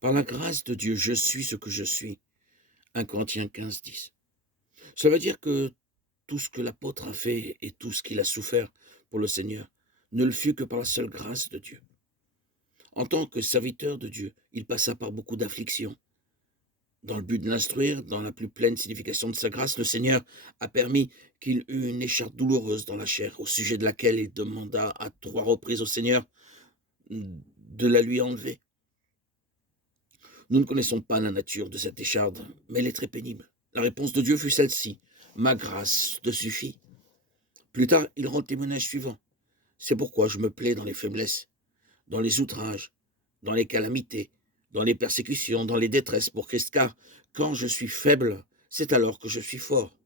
Par la grâce de Dieu, je suis ce que je suis. 1 Corinthiens 15, 10. Cela veut dire que tout ce que l'apôtre a fait et tout ce qu'il a souffert pour le Seigneur ne le fut que par la seule grâce de Dieu. En tant que serviteur de Dieu, il passa par beaucoup d'afflictions. Dans le but de l'instruire, dans la plus pleine signification de sa grâce, le Seigneur a permis qu'il eût une écharpe douloureuse dans la chair, au sujet de laquelle il demanda à 3 reprises au Seigneur de la lui enlever. Nous ne connaissons pas la nature de cette écharde, mais elle est très pénible. La réponse de Dieu fut celle-ci: ma grâce te suffit. Plus tard, il rend le témoignage suivant: c'est pourquoi je me plais dans les faiblesses, dans les outrages, dans les calamités, dans les persécutions, dans les détresses pour Christ, car quand je suis faible, c'est alors que je suis fort.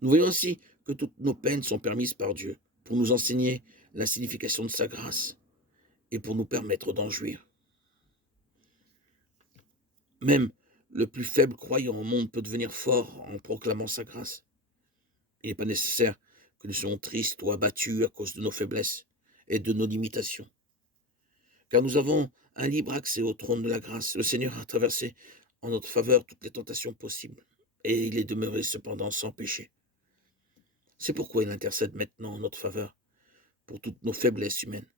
Nous voyons ainsi que toutes nos peines sont permises par Dieu pour nous enseigner la signification de sa grâce et pour nous permettre d'en jouir. Même le plus faible croyant au monde peut devenir fort en proclamant sa grâce. Il n'est pas nécessaire que nous soyons tristes ou abattus à cause de nos faiblesses et de nos limitations, car nous avons un libre accès au trône de la grâce. Le Seigneur a traversé en notre faveur toutes les tentations possibles, et il est demeuré cependant sans péché. C'est pourquoi il intercède maintenant en notre faveur pour toutes nos faiblesses humaines.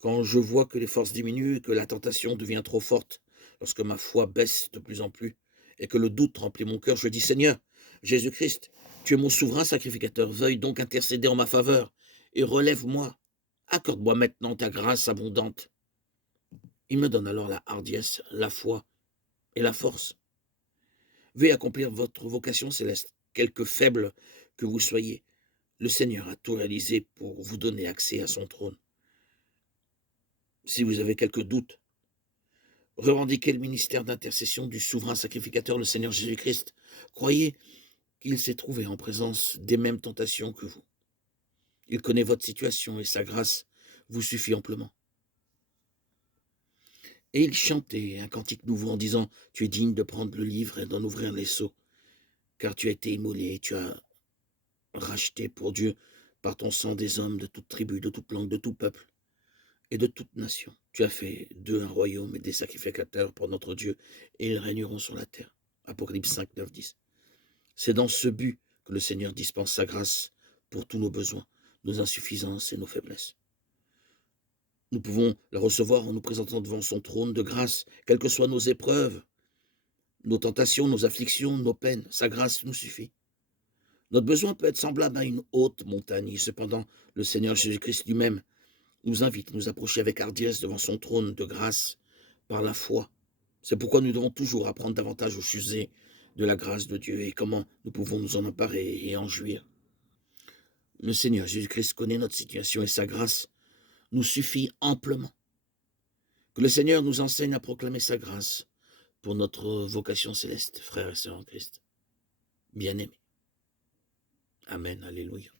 Quand je vois que les forces diminuent et que la tentation devient trop forte, lorsque ma foi baisse de plus en plus et que le doute remplit mon cœur, je dis: Seigneur, Jésus-Christ, tu es mon souverain sacrificateur, veuille donc intercéder en ma faveur et relève-moi. Accorde-moi maintenant ta grâce abondante. Il me donne alors la hardiesse, la foi et la force. Veuillez accomplir votre vocation céleste, quelque faible que vous soyez. Le Seigneur a tout réalisé pour vous donner accès à son trône. Si vous avez quelques doutes, revendiquez le ministère d'intercession du souverain sacrificateur, le Seigneur Jésus-Christ. Croyez qu'il s'est trouvé en présence des mêmes tentations que vous. Il connaît votre situation et sa grâce vous suffit amplement. Et il chantait un cantique nouveau en disant: tu es digne de prendre le livre et d'en ouvrir les sceaux, car tu as été immolé, tu as racheté pour Dieu par ton sang des hommes de toute tribu, de toute langue, de tout peuple et de toute nation. Tu as fait d'eux un royaume et des sacrificateurs pour notre Dieu, et ils régneront sur la terre. Apocalypse 5, 9, 10. C'est dans ce but que le Seigneur dispense sa grâce pour tous nos besoins, nos insuffisances et nos faiblesses. Nous pouvons la recevoir en nous présentant devant son trône de grâce, quelles que soient nos épreuves, nos tentations, nos afflictions, nos peines. Sa grâce nous suffit. Notre besoin peut être semblable à une haute montagne, et cependant le Seigneur Jésus-Christ lui-même nous invite à nous approcher avec hardiesse devant son trône de grâce par la foi. C'est pourquoi nous devons toujours apprendre davantage au sujet de la grâce de Dieu et comment nous pouvons nous en emparer et en jouir. Le Seigneur Jésus-Christ connaît notre situation et sa grâce nous suffit amplement. Que le Seigneur nous enseigne à proclamer sa grâce pour notre vocation céleste, frères et sœurs en Christ. Bien-aimés. Amen, alléluia.